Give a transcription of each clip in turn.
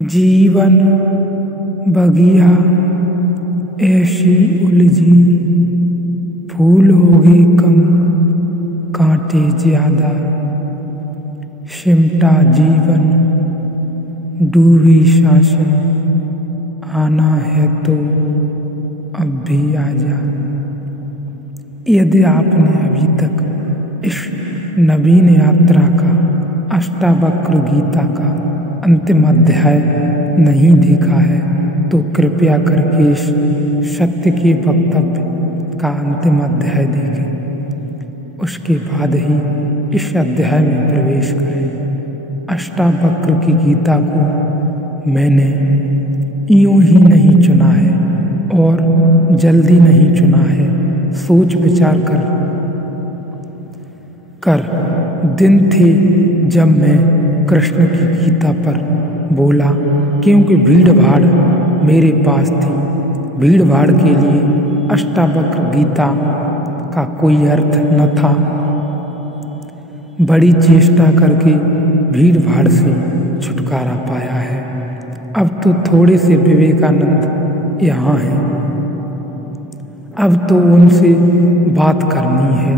जीवन बगिया ऐसी उलझी, फूल होगे कम कांटे ज्यादा। सिमटा जीवन डूबी सांसें, आना है तो अब भी आजा। यदि आपने अभी तक इस नवीन यात्रा का अष्टावक्र गीता का अंतिम अध्याय नहीं देखा है तो कृपया करके इस सत्य के वक्तव्य का अंतिम अध्याय देखें, उसके बाद ही इस अध्याय में प्रवेश करें। अष्टावक्र की गीता को मैंने यूं ही नहीं चुना है और जल्दी नहीं चुना है, सोच विचार कर दिन थे जब मैं कृष्ण की गीता पर बोला, क्योंकि भीड़ भाड़ मेरे पास थी। भीड़ भाड़ के लिए अष्टावक्र गीता का कोई अर्थ न था। बड़ी चेष्टा करके भीड़ भाड़ से छुटकारा पाया है। अब तो थोड़े से विवेकानंद यहाँ हैं, अब तो उनसे बात करनी है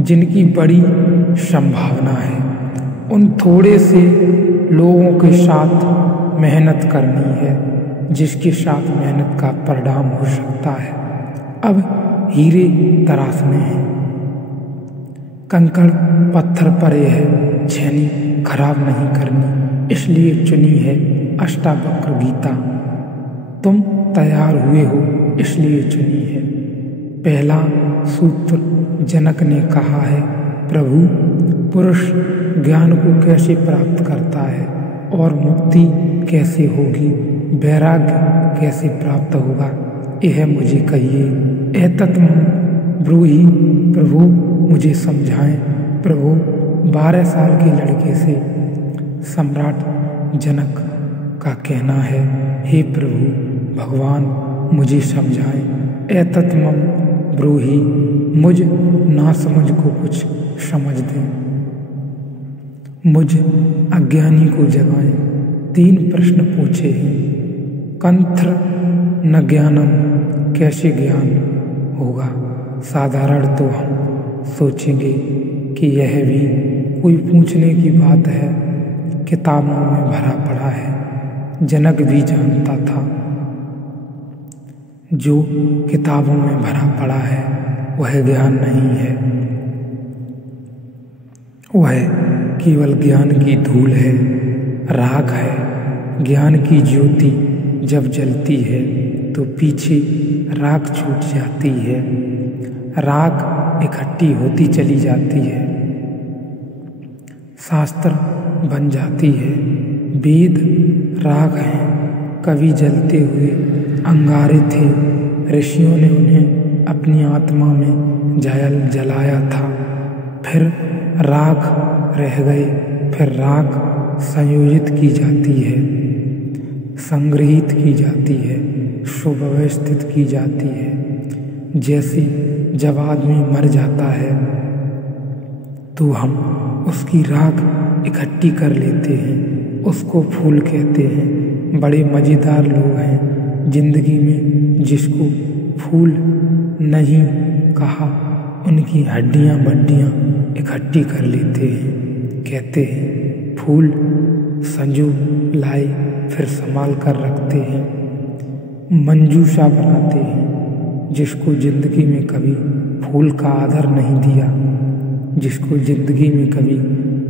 जिनकी बड़ी संभावना है। उन थोड़े से लोगों के साथ मेहनत करनी है जिसके साथ मेहनत का परिणाम हो सकता है। अब हीरे तराशने हैं, कंकड़ पत्थर पड़े है, छेनी खराब नहीं करनी, इसलिए चुनी है अष्टावक्र गीता। तुम तैयार हुए हो इसलिए चुनी है। पहला सूत्र जनक ने कहा है, प्रभु पुरुष ज्ञान को कैसे प्राप्त करता है और मुक्ति कैसे होगी, वैराग्य कैसे प्राप्त होगा, यह मुझे कहिए। एतत्मं ब्रूहि, प्रभु मुझे समझाएं। प्रभु 12 साल के लड़के से सम्राट जनक का कहना है, हे प्रभु भगवान मुझे समझाएं। एतत्मं ब्रूहि, मुझ नासमझ को कुछ समझ दें, मुझ अज्ञानी को जगाएं। 3 प्रश्न पूछे हैं। कंत्र न ज्ञानम, कैसे ज्ञान होगा। साधारण तो हम सोचेंगे कि यह भी कोई पूछने की बात है, किताबों में भरा पड़ा है। जनक भी जानता था जो किताबों में भरा पड़ा है वह ज्ञान नहीं है, वह केवल ज्ञान की धूल है, राख है। ज्ञान की ज्योति जब जलती है तो पीछे राख छूट जाती है, राख इकट्ठी होती चली जाती है, शास्त्र बन जाती है। वेद राख हैं, कभी जलते हुए अंगारे थे, ऋषियों ने उन्हें अपनी आत्मा में जलाया था, फिर राख रह गए, फिर राख संयोजित की जाती है, संग्रहित की जाती है, सुव्यवस्थित की जाती है। जैसे जब आदमी मर जाता है तो हम उसकी राख इकट्ठी कर लेते हैं, उसको फूल कहते हैं। बड़े मज़ेदार लोग हैं जिंदगी में जिसको फूल नहीं कहा, उनकी हड्डियां बड्डियां इकट्ठी कर लेते हैं, कहते हैं फूल संजो लाए, फिर संभाल कर रखते हैं। मंजूषा बनाते हैं जिसको जिंदगी में कभी फूल का आदर नहीं दिया, जिसको जिंदगी में कभी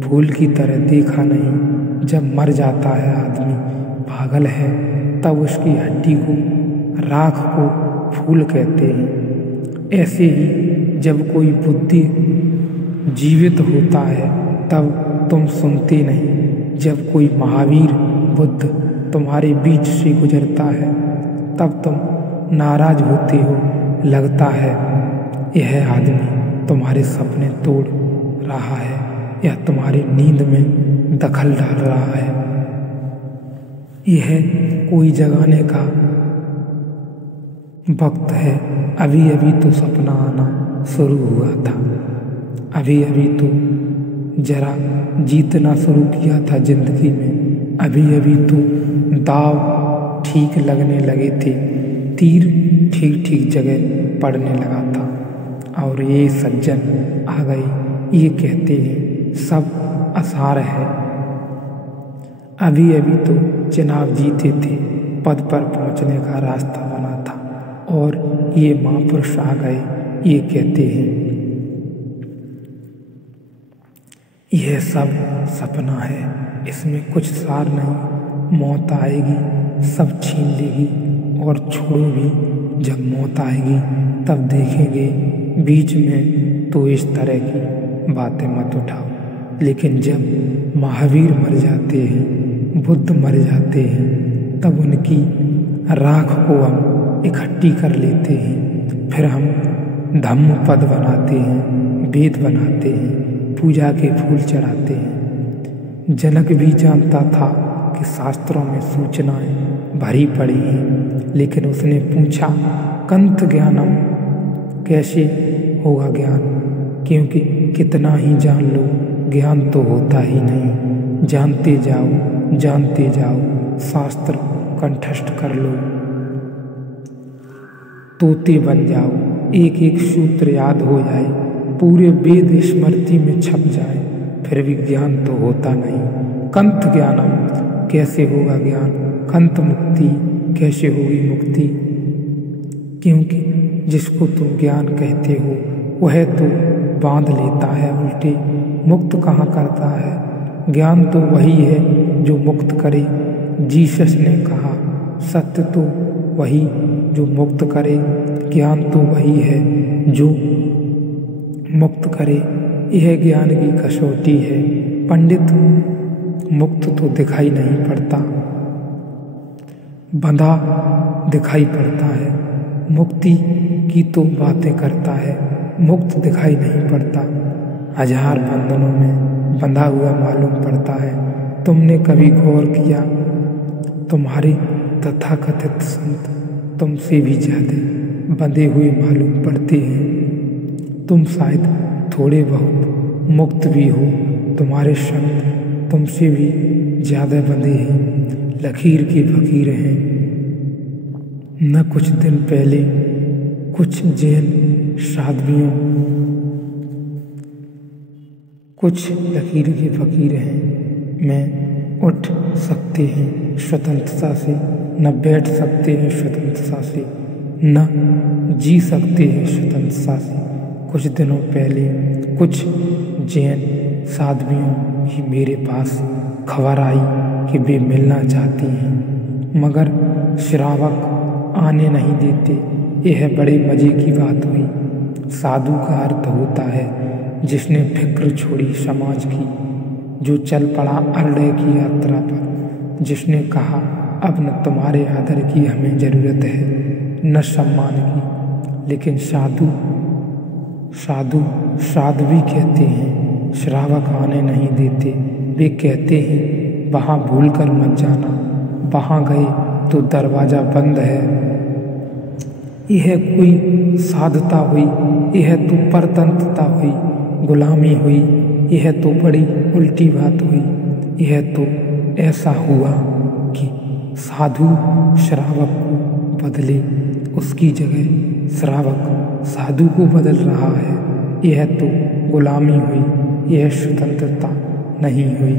फूल की तरह देखा नहीं। जब मर जाता है आदमी, पागल है, तब उसकी हड्डी को, राख को फूल कहते हैं। ऐसे ही जब कोई बुद्धि जीवित होता है तब तुम सुनते नहीं। जब कोई महावीर बुद्ध तुम्हारे बीच से गुजरता है तब तुम नाराज होते हो, लगता है यह आदमी तुम्हारे सपने तोड़ रहा है या तुम्हारी नींद में दखल डाल रहा है। यह कोई जगाने का वक्त है। अभी अभी तो सपना आना शुरू हुआ था, अभी अभी तो जरा जीतना शुरू किया था जिंदगी में, अभी अभी तो दाव ठीक लगने लगे थे, तीर ठीक ठीक जगह पड़ने लगा था और ये सज्जन आ गए। ये कहते हैं सब आसार है। अभी अभी तो चुनाव जीते थे, पद पर पहुंचने का रास्ता बना था और ये महापुरुष आ गए। ये कहते हैं यह सब सपना है, इसमें कुछ सार नहीं। मौत आएगी सब छीन लेगी और छोड़ो भी। जब मौत आएगी तब देखेंगे, बीच में तो इस तरह की बातें मत उठाओ। लेकिन जब महावीर मर जाते हैं, बुद्ध मर जाते हैं, तब उनकी राख को हम इकट्ठी कर लेते हैं। फिर हम धम्म पद बनाते हैं, वेद बनाते हैं, पूजा के फूल चढ़ाते हैं। जनक भी जानता था कि शास्त्रों में सूचनाएं भरी पड़ी हैं, लेकिन उसने पूछा कंत ज्ञानम, कैसे होगा ज्ञान? क्योंकि कितना ही जान लो ज्ञान तो होता ही नहीं। जानते जाओ, शास्त्र कंठस्थ कर लो, तोते बन जाओ, एक एक सूत्र याद हो जाए, पूरे वेद स्मृति में छप जाए, फिर भी ज्ञान तो होता नहीं। कंत ज्ञानम, कैसे होगा ज्ञान? कंत मुक्ति, कैसे होगी मुक्ति? क्योंकि जिसको तुम ज्ञान कहते हो वह तो बांध लेता है उल्टे, मुक्त कहाँ करता है? ज्ञान तो वही है जो मुक्त करे। जीसस ने कहा सत्य तो वही जो मुक्त करे, ज्ञान तो वही है जो मुक्त करे। यह ज्ञान की कसौटी है। पंडित मुक्त तो दिखाई नहीं पड़ता, बंधा दिखाई पड़ता है। मुक्ति की तो बातें करता है, मुक्त दिखाई नहीं पड़ता। हजार बंधनों में बंधा हुआ मालूम पड़ता है। तुमने कभी गौर किया, तुम्हारे तथाकथित संत तुमसे भी ज्यादा बंधे हुए मालूम पड़ते हैं। तुम शायद थोड़े बहुत मुक्त भी हो, तुम्हारे संत तुमसे भी ज्यादा बंधे हैं, लकीर के फकीर हैं। न कुछ दिन पहले कुछ जैन साध्वियों, कुछ लकीर के फकीर हैं। मैं उठ सकते हैं स्वतंत्रता से, न बैठ सकते हैं स्वतंत्रता से, न जी सकते हैं स्वतंत्रता से। कुछ दिनों पहले कुछ जैन साध्वियों की मेरे पास खबर आई कि वे मिलना चाहती हैं, मगर श्रावक आने नहीं देते। यह बड़े मजे की बात हुई। साधु का अर्थ होता है जिसने फिक्र छोड़ी समाज की, जो चल पड़ा अरण्य की यात्रा पर, जिसने कहा अब न तुम्हारे आदर की हमें जरूरत है न सम्मान की। लेकिन साध्वी कहते हैं श्रावक आने नहीं देते। वे कहते हैं वहाँ भूल कर मत जाना, वहाँ गए तो दरवाजा बंद है। यह कोई साधुता हुई, यह तो परतंत्रता हुई, गुलामी हुई, यह तो बड़ी उल्टी बात हुई। यह तो ऐसा हुआ कि साधु श्रावक को बदले, उसकी जगह श्रावक साधु को बदल रहा है। यह तो गुलामी हुई, यह स्वतंत्रता नहीं हुई।